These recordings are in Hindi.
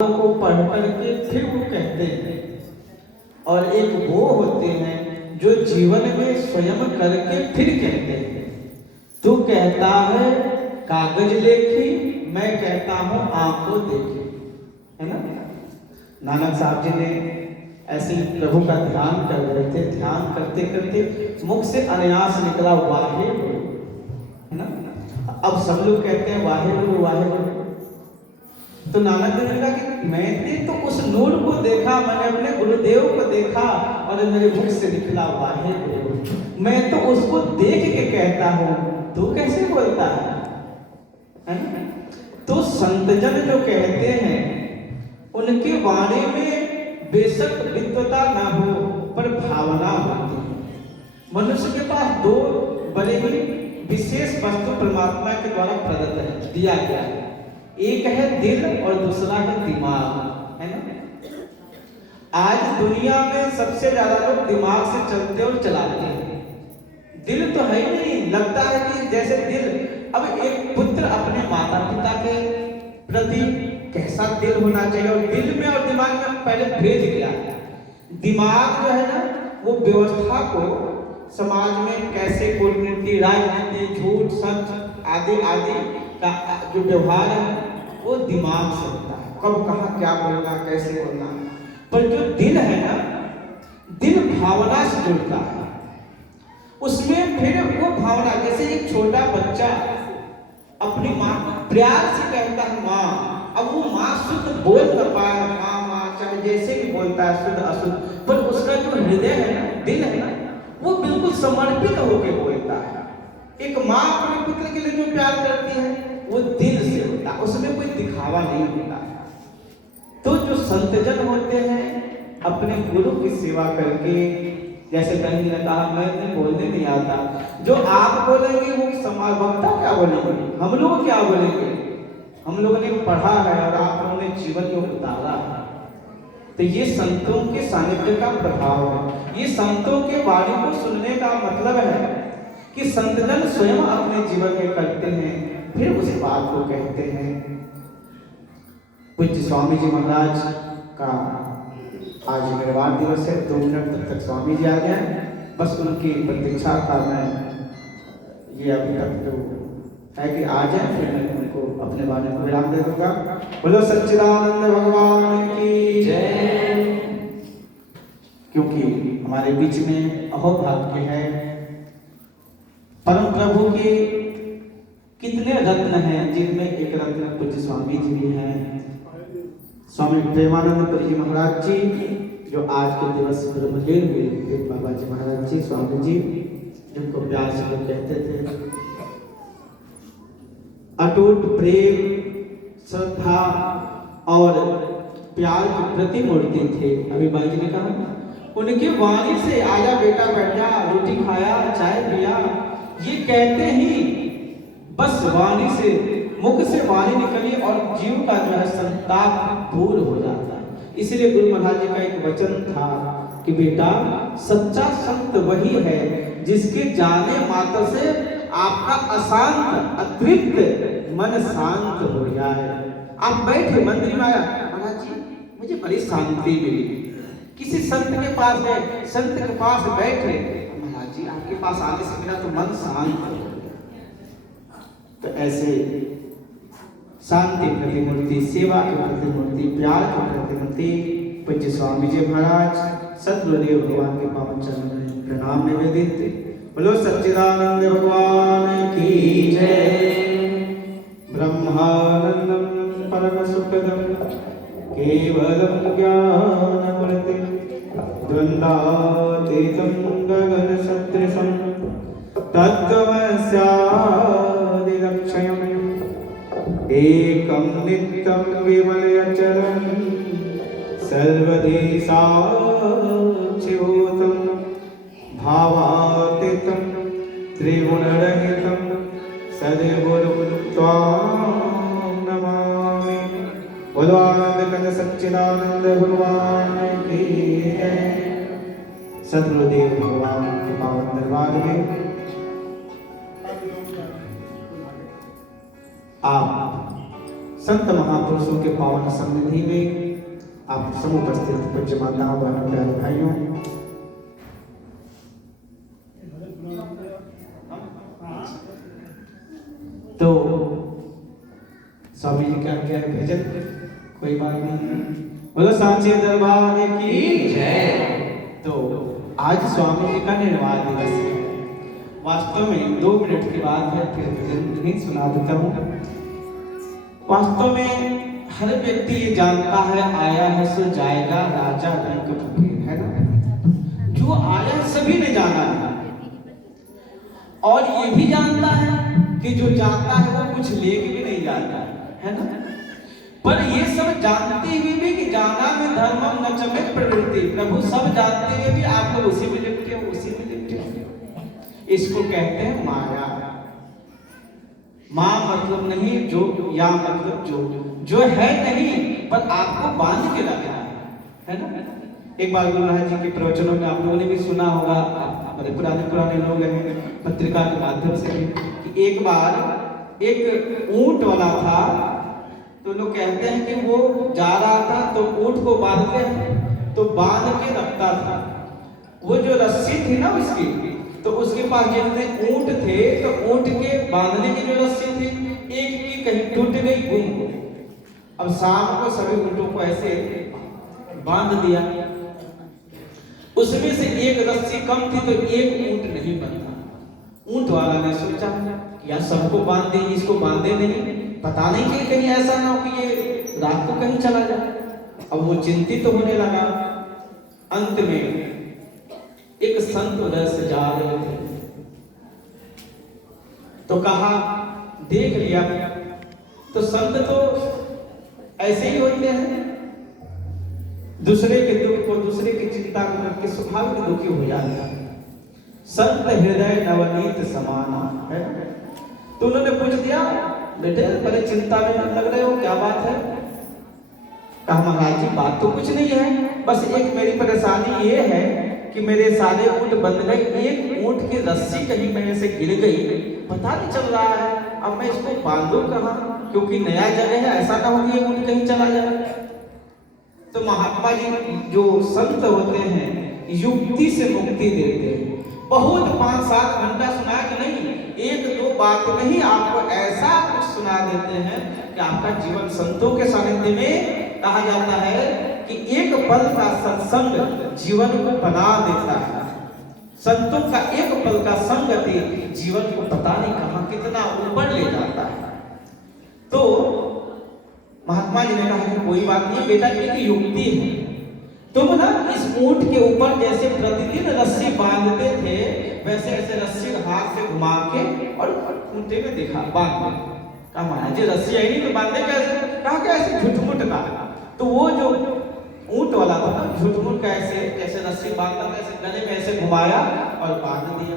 को पढ़ करके फिर वो कहते हैं, और एक वो होते हैं जो जीवन में स्वयं करके फिर कहते हैं। तू कहता है कागज लेखी, मैं कहता हूं आंखों देखी, है ना। नानक साहब जी ने ऐसे प्रभु का ध्यान कर रहे थे, ध्यान करते करते मुख से अनायास निकला वाहे गुरु, है ना। अब सब लोग कहते हैं वाहे गुरु वाहे गुरु। तो नानक देव ने कहा कि मैंने तो उस नूर को देखा, मैंने अपने गुरुदेव को देखा और मेरे मुख से निकला वाहे गुरु। मैं तो उसको देख के कहता हूं, तू कैसे बोलता है ना। तो संतजन जो कहते हैं उनके बारे में बेशक विद्वता ना हो पर भावना होती है। मनुष्य के पास दो बड़े ही विशेष वस्तु परमात्मा के द्वारा प्रदत्त है, दिया गया है। एक है दिल और दूसरा है दिमाग, है ना। आज दुनिया में सबसे ज्यादा लोग दिमाग से चलते और चलाते हैं, दिल तो है ही नहीं। लगता है कि जैसे दिल, अब एक पुत्र अपने माता पिता के प्रति कैसा दिल होना चाहिए, और दिल में और दिमाग में पहले भेद किया। दिमाग जो है ना वो व्यवस्था को समाज में कैसे कूटनीति, राजनीति, झूठ, सच आदि आदि का जो व्यवहार है वो दिमाग से होता है, कब कहाँ क्या बोलना, कैसे बोलना। पर जो दिल है ना, दिल भावना से जुड़ता है। उसमें फिर वो भावना, जैसे एक छोटा बच्चा अपनी माँ को प्यार से कहता है माँ, अब वो माँ शुद्ध बोल कर पाए, माँ माँ चाहे जैसे भी बोलता है शुद्ध अशुद्ध, पर उसका जो हृदय है ना, दिल है ना, वो बिल्कुल समर्पित होकर बोलता है। एक माँ अपने पुत्र के लिए जो प्यार करती है वो दिल से होता है, उसमें कोई दिखावा नहीं होता। तो जो संतजन होते हैं अपने गुरु की सेवा करके, जैसे कहीं ने कहा मैं बोलने नहीं आता, जो आप बोलेंगे वो समाज वक्ता क्या बोलेंगे, हम लोग क्या बोलेंगे। हम लोगों ने पढ़ा है और आप लोगों ने जीवन में उतारा है। तो ये संतों के सानिध्य का प्रभाव है। ये संतों के वाणी को सुनने का मतलब है कि संतजन स्वयं अपने जीवन में करते हैं, फिर उस बात को कहते हैं। पूज्य स्वामी जी महाराज का आज निर्वाण दिवस है, 2 मिनट तक स्वामी जी आ गए, बस उनकी प्रतीक्षा का मैं ये अभी तक जो है कि आ जाए, फिर मैं उनको अपने बारे में विराम दे दूंगा। बोलो सच्चिदानंद भगवान की जय। क्योंकि हमारे बीच में अहोभाग्य है, परम प्रभु के कितने रत्न हैं, जिनमें एक रत्न पूज्य स्वामी जी भी हैं। स्वामी प्रेमानंद जी महाराज जी जो आज के दिवस ब्रह्मलीन हुए, बाबा जी महाराज जी, स्वामी जी जिनको प्यार से लोग कहते थे। अटूट प्रेम, श्रद्धा और प्यार की प्रतिमूर्ति थे। अभी भाई जी ने कहा उनकी वाणी से आजा बेटा बैठा, रोटी खाया, चाय पिया, ये कहते ही बस वाणी से, मुख से वाणी निकली और जीव का जो है संताप दूर हो जाता है। इसलिए गुरु महाराज जी का एक वचन था कि बेटा सच्चा संत वही है जिसके जाने मात्र से आपका अशांत अतृप्त मन शांत हो गया है। आप बैठे मंदिर में आया, महाराज जी मुझे बड़ी शांति मिली। किसी संत के पास गए, संत के पास बैठे, महाराज जी आपके पास आने से मेरा तो मन शांत हो गया। तो ऐसे शांति प्रतिमूर्ति, सेवा की प्रतिमूर्ति, प्यार की प्रतिमूर्ति पूज्य स्वामी जी महाराज सद्गुरुदेव भगवान के पावन चरणों में प्रणाम निवेदित। बोलो सच्चिदानंद भगवान की जय। ब्रह्मानंदं परम सुखदं केवलं ज्ञानमूर्तिं द्वन्द्वातीतं गगन सदृशं तत्त्वमस्यादिलक्ष्यम् एकं नित्यं विमलयचरं सर्वधी साक्षिभूतं भावातीतं त्रिगुणरहितं सद्गुरुं त्वां नमामि। बोलो आनंद कंद सच्चिदानंद भगवान की जय। सद्गुरुदेव भगवान के पावन दरबार में आप संत महापुरुषों के पावन सन्निधि में आप समूह उपस्थित पूज्य माताओं बहनों प्यारे भाइयों, तो स्वामी जी का क्या भजन, कोई बात नहीं, बोलो सांचे दरबार की जय। तो आज स्वामी जी का निर्वाण दिवस है। वास्तव में 2 मिनट की बात है, फिर भजन नहीं सुना देता हूँ। वास्तव में हर व्यक्ति ये जानता है, आया है सो जाएगा, राजा रंग फकीर, है ना। जो आया सभी ने जाना है, और ये भी जानता है कि जो जाता है वो कुछ लेके भी नहीं जाता है ना। पर ये सब जानते हुए भी कि जाना में धर्मम न चमे प्रवृत्ति, प्रभु सब जानते हुए भी आप लोग उसी में लिपटे हो, उसी में लिपटे हो। इसको कहते हैं माया। मां मतलब नहीं जो, या मतलब जो है नहीं पर आपको बांध के रखा है ना। एक बार गुरु महाराज जी के प्रवचनों में आप लोगों ने भी सुना होगा, बड़े पुराने लोग हैं पत्रिका के माध्यम से भी, कि एक बार एक ऊंट वाला था, तो लोग कहते हैं कि वो जा रहा था तो ऊंट को बांध के रखता था। वो जो रस्सी थी ना उसकी, तो उसके पास जितने ऊंट थे तो ऊंट के बांधने की जो रस्सी थी, एक की कहीं टूट गई, गुम। अब शाम को सभी ऊंटों को ऐसे बांध दिया, उसमें से एक रस्सी कम थी तो एक ऊंट नहीं बनता। ऊंट वाला ने सोचा या सबको बांध दे, इसको बांधे नहीं, पता नहीं कि कहीं ऐसा ना हो कि ये रात को कहीं चला जाए। अब वो चिंतित तो होने लगा। अंत में एक संत उधर से जा रहे थे, तो कहा, देख लिया। तो संत तो ऐसे ही होते हैं, दूसरे के दुख को, दूसरे की चिंता को करके स्वाभाविक दुखी हो जाते हैं। संत हृदय नवनीत समाना है। तो उन्होंने पूछ दिया, बेटे बड़े चिंता में लग रहे हो, क्या बात है? कहा, महाराज जी बात तो कुछ नहीं है, बस एक मेरी परेशानी ये है कि मेरे सारे ऊंट बंध गए, एक ऊंट की रस्सी कहीं मेरे से गिर गई, पता नहीं चल रहा है, अब मैं इसको बांधूं कहां, क्योंकि नया जगह है, ऐसा ना हो कि ये ऊंट कहीं चला जाए। तो महात्मा जी जो संत होते हैं युक्ति से मुक्ति देते हैं। बहुत 5-7 घंटा सुना कि नहीं, 1-2 बात में ही आपको ऐसा कुछ सुना देते हैं कि आपका जीवन संतों के सानिध्य में, कहा जाता है कि एक पल का सत्संग जीवन को बना देता है। संतों का एक पल का संगति जीवन को पता नहीं कहां कितना ऊपर ले जाता है। तो महात्मा जी ने कहा कि कोई बात नहीं बेटा, एक युक्ति है, तुम ना इस ऊंट के ऊपर जैसे प्रतिदिन रस्सी बांधते थे, वैसे ऐसे रस्सी हाथ से घुमा के और खूंटे में देखा बांध। कहा, महाराज जी रस्सी आई नहीं तो बांधे कैसे? कहा कि ऐसे झुटमुट का। तो वो जो ऊंट वाला था ना, झुटमुट का ऐसे रस्सी बांधा, ऐसे गले में ऐसे घुमाया और बांध दिया।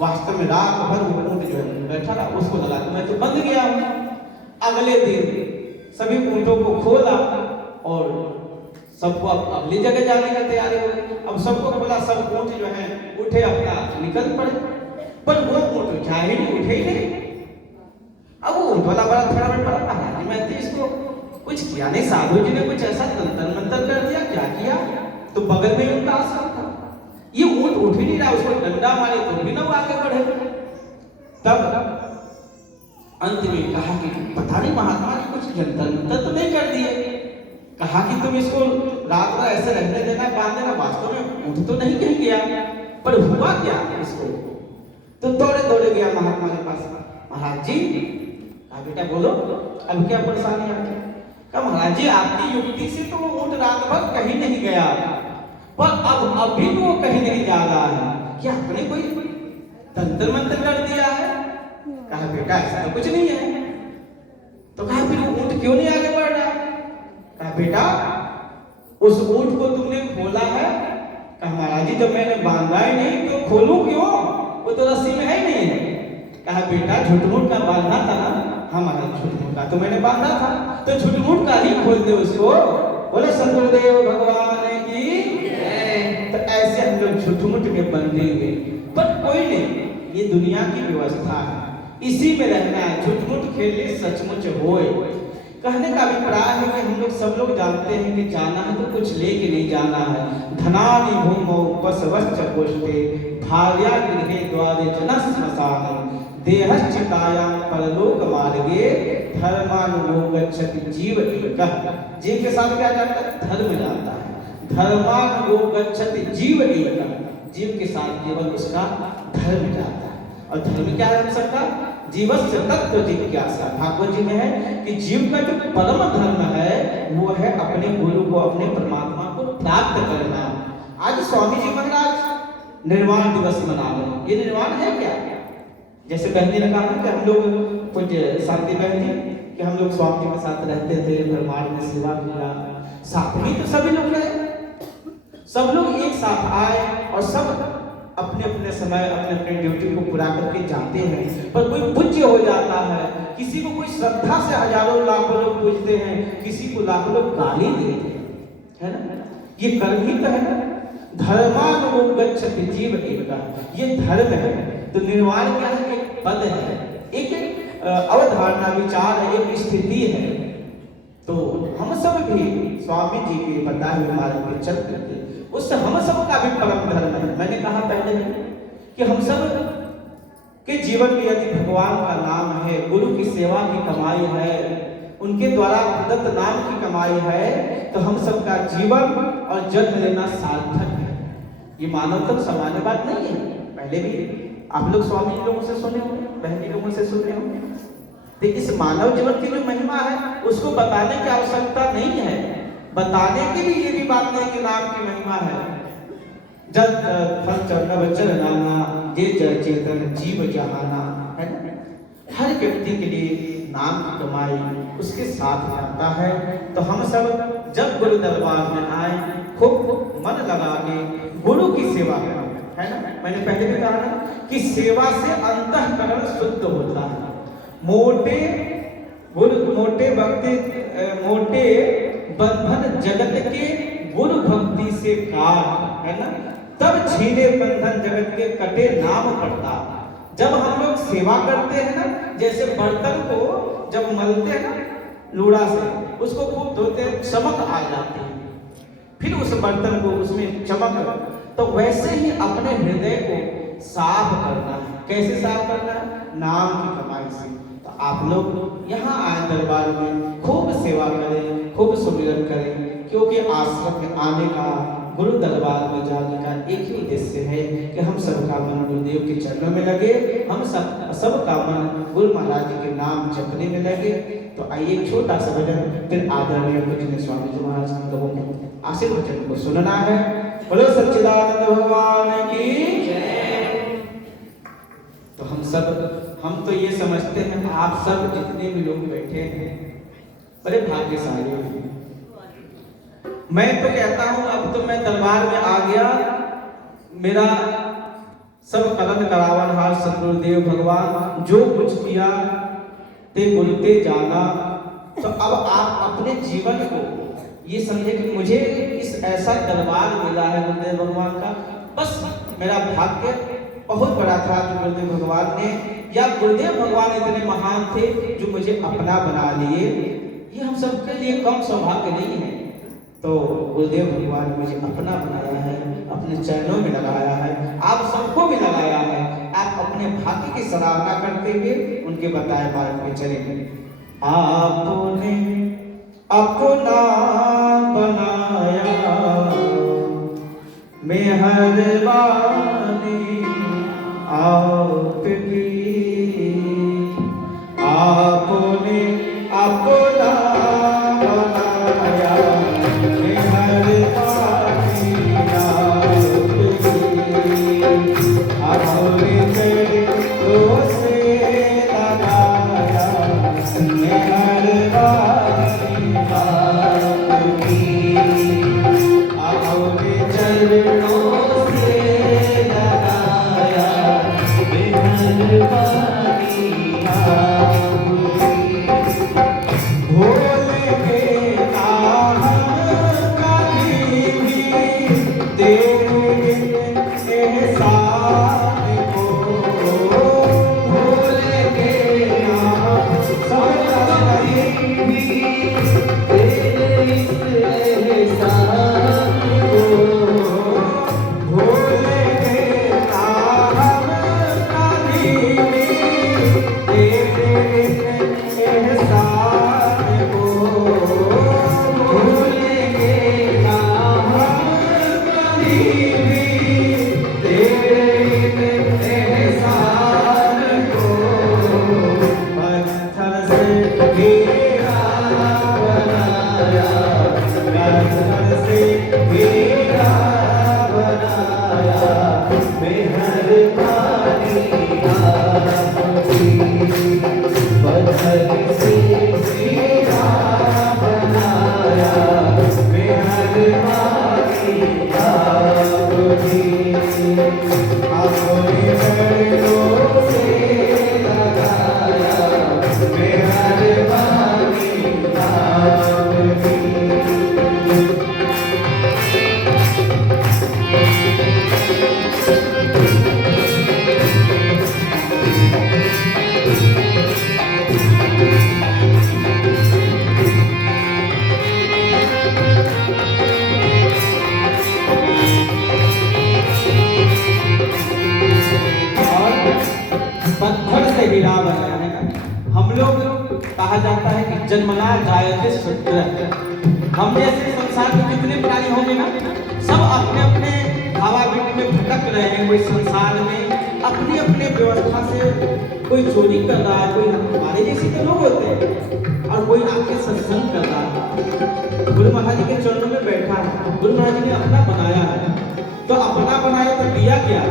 वास्तव में रात भर वो ऊंट जो बैठा रहा, उसको लगा मैं तो बंध गया हूं। अगले दिन सभी ऊंटों को खोला और सबको अगली जगह जाने का तैयारी हो गई। अब सबको बोला, सब ऊंट जो है उठे, अपना निकल पड़े, पर वो ऊंट जा ही नहीं, उठे ही नहीं। अब वो ऊंट वाला बड़ा थोड़ा मिनट पड़ा, महाराज मैं तो इसको कुछ किया नहीं, साधु जी ने कुछ ऐसा तंत्र मंत्र कर दिया, क्या किया? तो बगल में उनका आश्रम था, ये ऊंट उठ ही नहीं रहा, उसको डंडा मारे तो भी ना वो आगे बढ़े। तब अंत में कहा कि पता नहीं महात्मा जी कुछ जंतर मंतर तो नहीं कर दिए। कहा कि तुम इसको रात भर ऐसे रहने देना, बांध देना, वास्तव में उठ तो नहीं कहीं गया, पर हुआ क्या इसको? तो दौड़े गया महात्मा के पास। महाराज जी, कहा बेटा बोलो अब क्या परेशानी है? कहा महाराज जी आपकी युक्ति से तो वो ऊंट रात भर कहीं नहीं गया, पर अब अभी वो कहीं नहीं जा रहा है, क्या आपने कोई तंत्र मंत्र कर दिया है? कहा बेटा ऐसा तो कुछ नहीं है। तो कहा फिर वो ऊंट क्यों नहीं आगे बढ़ रहा? कहा बेटा उस ऊंट को तुमने खोला है? कहा महाराज जी जब मैंने बांधा ही नहीं तो खोलूं क्यों, वो तो रस्सी में है नहीं है। कहा बेटा झुटमुट का बांधना था ना? हाँ महाराज झुटमुट का तो मैंने बांधा था, तो झुटमुट का ही खोल दे उसको। बोले सतगुरुदेव भगवान की। तो ऐसे हम लोग झुटमुट के बंधे हुए, पर कोई नहीं, ये दुनिया की व्यवस्था है। इसी में रहना है, झूठ मूठ खेले सचमुच होए। कहने का अभिप्राय है कि हम लोग सब लोग जानते हैं कि जाना है तो कुछ लेके नहीं जाना है। धनानि भूमौ बसवश्च कोष्ठे भार्या गृहे द्वारे जनः श्मशानम् देहश्चितायां परलोक मार्गे धर्मानुगो गच्छति जीव एकः। जीव के साथ क्या जाता है? धर्म जाता है। धर्मानुगो गच्छति जीव एकः। जीव के साथ केवल उसका धर्म जाता है। और धर्म क्या है हम सबका? जीवस्य तत्व जिज्ञासा। भागवत जी में है कि जीव का जो परम धर्म है वो है अपने गुरु को, अपने परमात्मा को प्राप्त करना। आज स्वामी जी महाराज निर्वाण दिवस मना रहे हैं। ये निर्वाण है क्या? जैसे बहन जी ने कहा कि हम लोग पूज्य शांति बहन जी कि हम लोग स्वामी जी के साथ रहते थे, ब्रह्मांड में सेवा किया, साथ में तो सभी लोग रहे, सब लोग एक साथ आए और सब अपने अपने समय अपने अपने ड्यूटी को पूरा करके जाते हैं। पर कोई पूज्य हो जाता है, किसी को कोई श्रद्धा से हजारों लाखों लोग पूजते हैं, किसी को लाखों लोग गाली देते हैं, है ना? ये कर्म ही तो है ना। धर्मानुगो गच्छति जीव एकः। ये धर्म है। तो निर्वाण क्या है? एक पद है, एक अवधारणा, विचार है, एक स्थिति है। तो हम सब भी स्वामी जी के बताए हुए मार्ग पे चल करके उससे हम सब का भी परम धर्म है। मैंने कहा पहले कि हम सब के जीवन में यदि भगवान का नाम है, गुरु की सेवा की कमाई है, उनके द्वारा प्रदत्त नाम की कमाई है, तो हम सब का जीवन और जन्म लेना सार्थक है। ये मानवतम सामान्य बात नहीं है। पहले भी आप लोग स्वामी जी लोगों से सुने होंगे, बहन जी लोगों से सुने होंगे। तो इस मानव जीवन की जो महिमा है उसको बताने की आवश्यकता नहीं है। बताने की भी ये भी बात नहीं कि नाम की महिमा है। जब फल चरण वचन नाना जे जय चेतन जीव जहाना, है ना? हर व्यक्ति के लिए नाम की कमाई उसके साथ जाता है। तो हम सब जब गुरु दरबार में आए खूब मन लगा के गुरु की सेवा करें, है ना? मैंने पहले भी कहा ना कि सेवा से अंतःकरण शुद्ध होता है। मोटे भक्ति मोटे बंधन जगत के गुरु भक्ति से काट, है ना? तब छीने बंधन जगत के कटे नाम पड़ता। जब हम लोग सेवा करते हैं ना, जैसे बर्तन को जब मलते हैं ना लूड़ा से, उसको खूब धोते हैं, चमक आ जाती है, फिर उस बर्तन को उसमें चमक, तो वैसे ही अपने हृदय को साफ करना है। कैसे साफ करना है? नाम की कमाई से। तो आप लोग यहाँ आए दरबार में, खूब सेवा करें, खूब सुमिरन करें, क्योंकि आश्रम में आने का, गुरु दरबार में जाने का एक ही उद्देश्य है कि हम सबका मन गुरुदेव के चरणों में लगे, हम सबका मन गुरु महाराज जी के नाम जपने में लगे। तो आइए एक छोटा सा भजन, फिर आदरणीय पूजनीय स्वामी जी महाराज हम लोगों के आशीर्वचन को सुनना है। बोलो सच्चिदानंद भगवान की जय। तो हम तो ये समझते हैं आप सब जितने भी लोग बैठे हैं बड़े भाग्यशाली हैं। मैं तो कहता हूं अब तो मैं दरबार में आ गया, मेरा सब कलन करावन हार सतगुरुदेव भगवान जो कुछ किया ते बोलते जाना। तो अब आप अपने जीवन को ये समझे कि मुझे इस ऐसा दरबार मिला है गुरुदेव भगवान का, बस मेरा भाग्य बहुत बड़ा था कि गुरुदेव भगवान ने, या गुरुदेव भगवान इतने महान थे जो मुझे अपना बना लिए। ये हम सबके लिए कम सौभाग्य नहीं है। तो गुरुदेव भगवान मुझे अपना बनाया है, अपने चरणों में लगाया है, आप सबको भी लगाया है। आप अपने भाग्य की सराहना करते हुए उनके बताए मार्ग पे चलेंगे। आपने अपना बनाया मेहरबानी आपकी, आपने अपना चरणों से लगाया जाता है कि जन्मना जायते शूद्र। हम जैसे संसार में कितने प्राणी होंगे ना, सब अपने अपने भावावेग में भटक रहे हैं। कोई संसार में अपनी अपने व्यवस्था से कोई चोरी कर रहा है, कोई हमारे जैसे तो लोग होते हैं, और कोई आके सत्संग कर रहा है, गुरु महाराज जी के चरणों में बैठा है। गुरु महाराज जी ने अपना बनाया है, तो अपना बनाया तो दिया क्या?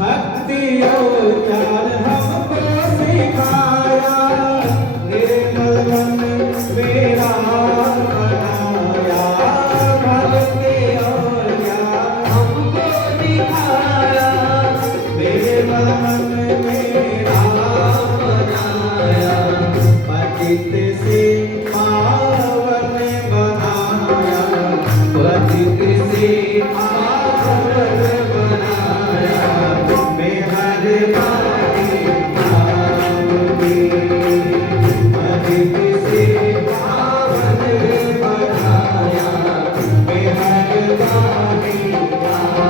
भक्ति और प्यार हमको सिखाया, निर्मल मन मेरा बनाया। भक्ति और प्यार हमको सिखाया, निर्मल मन मेरा बनाया। पतित से पावन बनाया, पतित से पावन बनाया। मेहरबानी आपकी, पतित से पावन बनाया। मेहरबानी आपकी,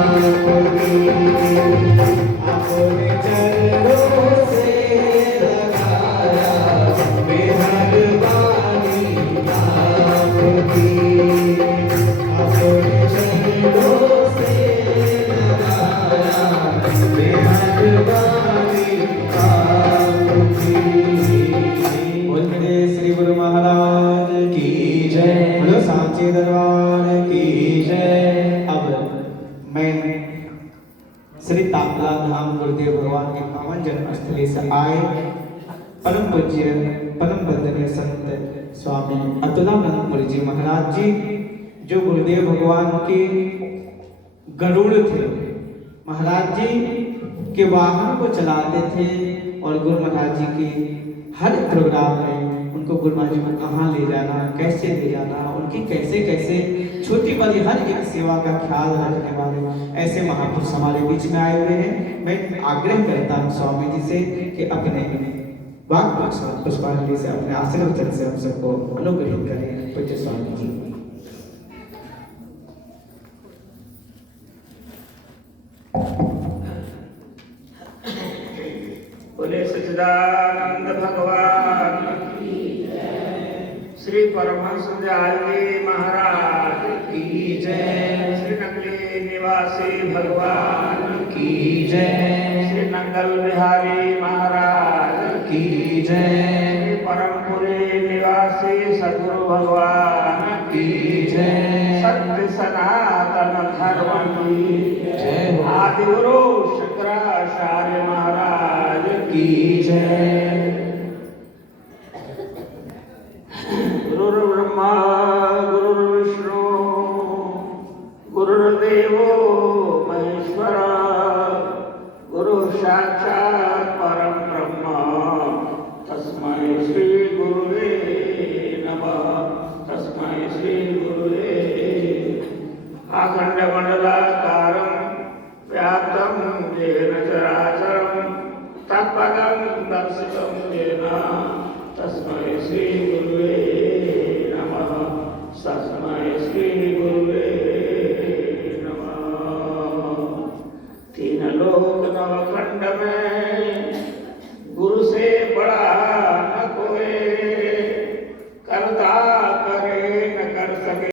अपने चरणों से लगाया। मेहरबानी आपकी, अपने चरणों से लगाया। मेहरबानी आपकी। बोलिए श्री गुरु महाराज की जय, बोलो सांचे दरबार की जय। अब मैं श्री तापला धाम गुरुदेव भगवान के पावन जन्मस्थली से आए परम पूज्य परम वंदनीय संत स्वामी अतुलानंद जी महाराज जी, जो गुरुदेव भगवान के गरुड़ थे, महाराज जी के वाहन को चलाते थे, और गुरु महाराज जी की हर प्रोग्राम में उनको गुरु महाराज जी को कहाँ ले जाना, कैसे ले जाना, उनकी कैसे कैसे छोटी बड़ी हर एक सेवा का ख्याल रखने वाले ऐसे महापुरुष हमारे बीच में आए हुए हैं। मैं आग्रह करता हूँ स्वामी जी से कि अपने वाक पुष्पांजलि से, अपने आशीर्वचन से हम सबको अनुग्रहित करें। पूज्य स्वामी जी। बोले सच्चिदानंद भगवान की जय, श्री परमहंस दयाल जी महाराज की जय, श्री नगली निवासी भगवान की जय, श्री नंगल बिहारी महाराज की जय, श्री परमपुरी निवासी सद्गुरु भगवान की जय, सत्य सनातन धर्म की जय, आदिगुरु शंकराचार्य महाराज की जय।